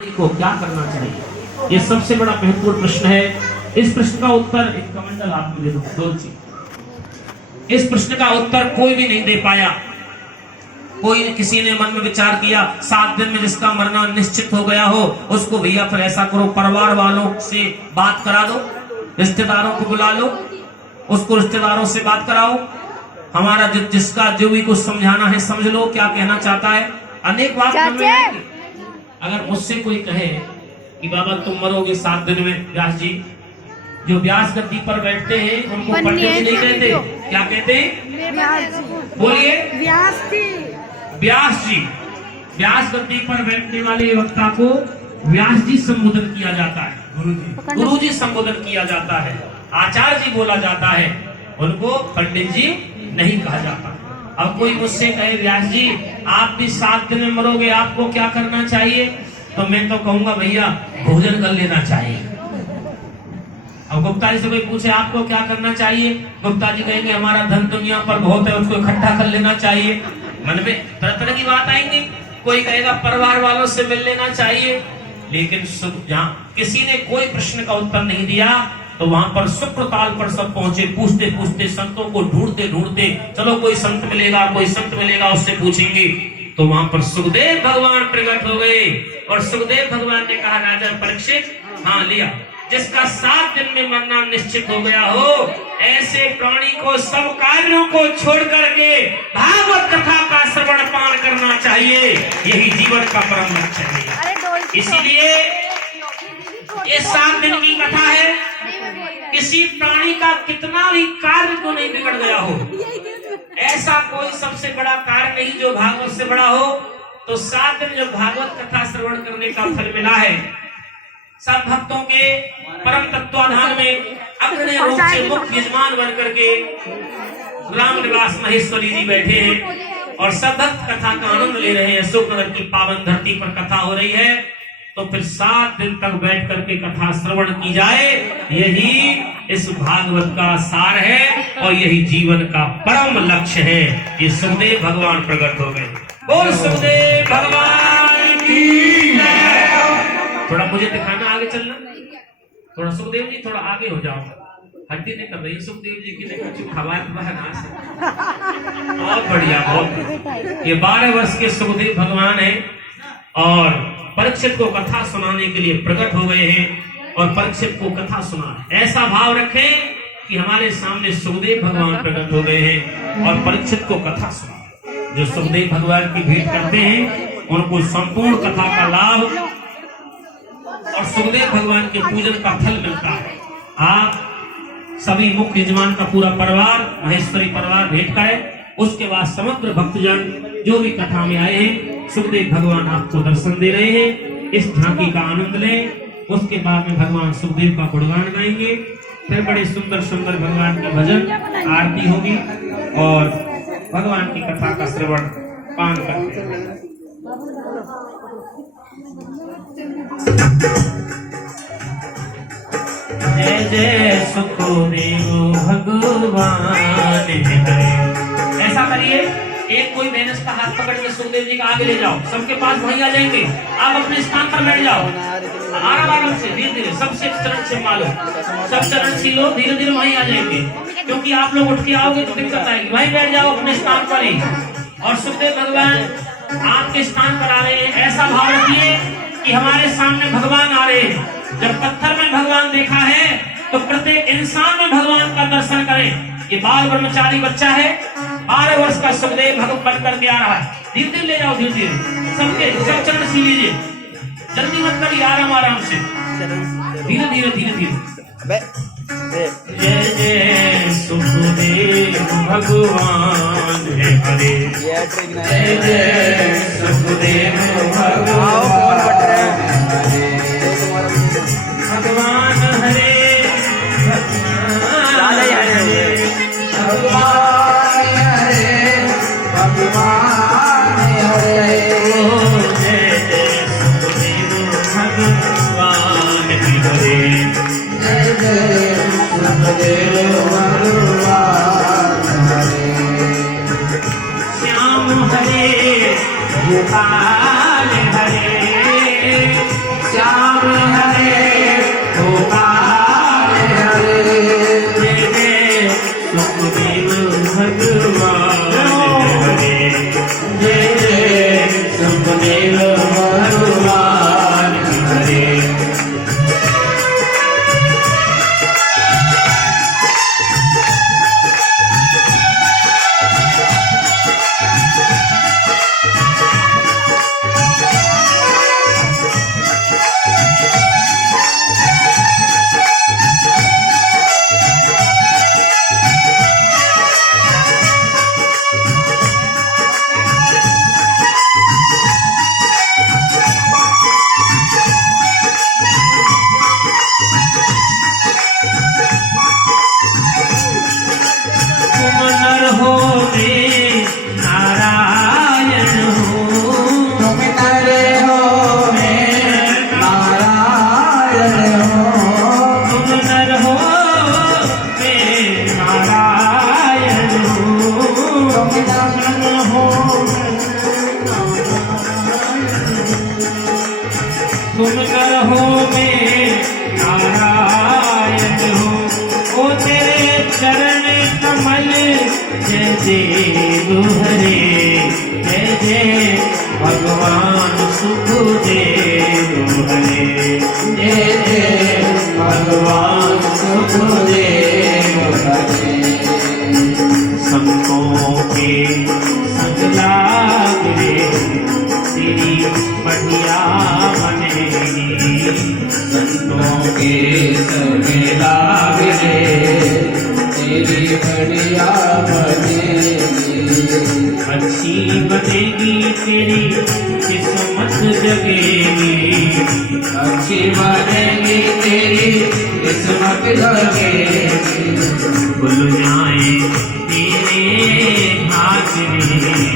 को क्या करना चाहिए, ये सबसे बड़ा महत्वपूर्ण प्रश्न है। इस प्रश्न का उत्तर एक कमंडल आपको दे दो। इस प्रश्न का उत्तर कोई भी नहीं दे पाया। कोई किसी ने मन में विचार किया 7 दिन में जिसका मरना निश्चित हो गया हो उसको भैया फिर ऐसा करो, परिवार वालों से बात करा दो, रिश्तेदारों को बुला लो, उसको रिश्तेदारों से बात कराओ, हमारा जिसका जो भी कुछ समझाना है समझ लो क्या कहना चाहता है। अनेक बात मन में आएगी। अगर मुझसे कोई कहे कि बाबा तुम मरोगे 7 दिन में, व्यास जी जो व्यास गद्दी पर बैठते हैं उनको पंडित जी नहीं कहते, क्या कहते हैं? बोलिए व्यास जी। व्यास गद्दी पर बैठने वाले वक्ता को व्यास जी संबोधन किया जाता है, गुरु जी संबोधन किया जाता है, आचार्य जी बोला जाता है, उनको पंडित जी नहीं कहा जाता। अब कोई मुझसे कहे व्यास जी आप भी 7 दिन में मरोगे, आपको क्या करना चाहिए? तो मैं तो कहूंगा भैया भोजन कर लेना चाहिए। अब गुप्ता जी से कोई पूछे आपको क्या करना चाहिए, गुप्ता जी कहेंगे हमारा धन दुनिया पर बहुत है, उसको इकट्ठा कर लेना चाहिए। मन में तरह तरह की बात आएंगी। कोई कहेगा परिवार वालों से मिल लेना चाहिए। लेकिन जहाँ किसी ने कोई प्रश्न का उत्तर नहीं दिया तो वहां पर सुप्रताल पर सब पहुंचे, पूछते पूछते संतों को ढूंढते ढूंढते, चलो कोई संत मिलेगा उससे पूछेंगे। तो वहां पर सुखदेव भगवान प्रकट हो गए और सुखदेव भगवान ने कहा राजा परीक्षित, हाँ लिया, जिसका 7 दिन में मरना निश्चित हो गया हो ऐसे प्राणी को सब कार्यों को छोड़ करके भागवत कथा का श्रवण पान करना चाहिए, यही जीवन का परम लक्ष्य है। इसीलिए ये 7 दिन की कथा है। किसी प्राणी का कितना भी कार्य को नहीं बिगड़ गया हो, ऐसा कोई सबसे बड़ा कार्य नहीं जो भागवत से बड़ा हो। तो 7 दिन जो भागवत कथा श्रवण करने का फल मिला है, सब भक्तों के परम तत्वाधान में अग्रणी रूप से मुख्य यजमान बन करके रामनिवास महेश्वरी जी बैठे हैं और सब भक्त कथा का आनंद ले रहे हैं। अशोकनगर की पावन धरती पर कथा हो रही है, तो फिर 7 दिन तक बैठ करके कथा श्रवण की जाए, यही इस भागवत का सार है और यही जीवन का परम लक्ष्य है। ये सुखदेव भगवान प्रकट हो गए। बोल सुखदेव भगवान की जय। थोड़ा मुझे दिखाना, आगे चलना, थोड़ा सुखदेव जी थोड़ा आगे हो जाओ। हड्डी नहीं कर रही सुखदेव जी की, देखो चुप हवा बहुत बढ़िया, बहुत। ये 12 वर्ष के सुखदेव भगवान है और परीक्षित को कथा सुनाने के लिए प्रकट हो गए हैं और परीक्षित को कथा सुना। ऐसा भाव रखें कि हमारे सामने सुखदेव भगवान प्रकट हो गए हैं और परीक्षित को कथा सुना। जो सुखदेव भगवान की भेंट करते हैं उनको संपूर्ण कथा का लाभ और सुखदेव भगवान के पूजन का फल मिलता है। आप सभी मुख्य यजमान का पूरा परिवार, महेश्वरी परिवार भेंट करें। उसके बाद समग्र भक्तजन जो भी कथा में आए हैं, सुखदेव भगवान आपको दर्शन दे रहे हैं, इस झांकी का आनंद लें। उसके बाद में भगवान सुखदेव का गुणगान गाएंगे, फिर बड़े सुंदर सुंदर भगवान के भजन आरती होगी और भगवान की कथा का श्रवण पान करते हैं। जय जय सुखदेव भगवान। ऐसा करिए, एक कोई बहन का हाथ पकड़ के सुखदेव जी का आगे ले जाओ, सबके पास वहीं आ जाएंगे। आप अपने स्थान पर बैठ जाओ, आराम से धीरे धीरे, सबसे चरण से मालो, सब चरण छीलो, धीरे धीरे वहीं आ जाएंगे। क्योंकि आप लोग उठ के आओगे तो दिक्कत आएगी, वहीं बैठ जाओ अपने स्थान पर ही। और सुखदेव भगवान आपके स्थान पर आ रहे हैं, ऐसा भाव रखिए कि हमारे सामने भगवान आ रहे हैं। जब पत्थर में भगवान देखा है तो प्रत्येक इंसान में भगवान का दर्शन करें। ये बाल ब्रह्मचारी बच्चा है, 12 वर्ष का सुखदेव भगवान बन करके आ रहा है। धीरे धीरे ले जाओ, धीरे धीरे सबके सब चरण सी लीजिए, जल्दी मत करिए, आराम आराम से, धीरे धीरे धीरे धीरे। जय जय सुखदेव भगवान हरे, जय जय सुखदेव भगवान भगवान हरे, भगवान हरे, भगवान हरे, भगवान हरे। जय जय सुखदेव भगवान हरे, जय जय सुखदेव भगवान हरे। श्याम हरे, गोपाल हरे, तुम कहो मैं नारायण हूँ। ओ तेरे चरण कमल जय देव हरे, जय जय भगवान सुखदेव हरे, जय जय भगवान सुखदेव हरे। संतों के संग लाग रे तेरी बढ़िया बनेगी, संतों के संग लाग रे तेरी बढ़िया बनेगी। अच्छी बनेगी तेरी किस्मत जगेगी, अच्छी बनेगी तेरी किस्मत जगेगी। खुल जाए तेरे हाथ रे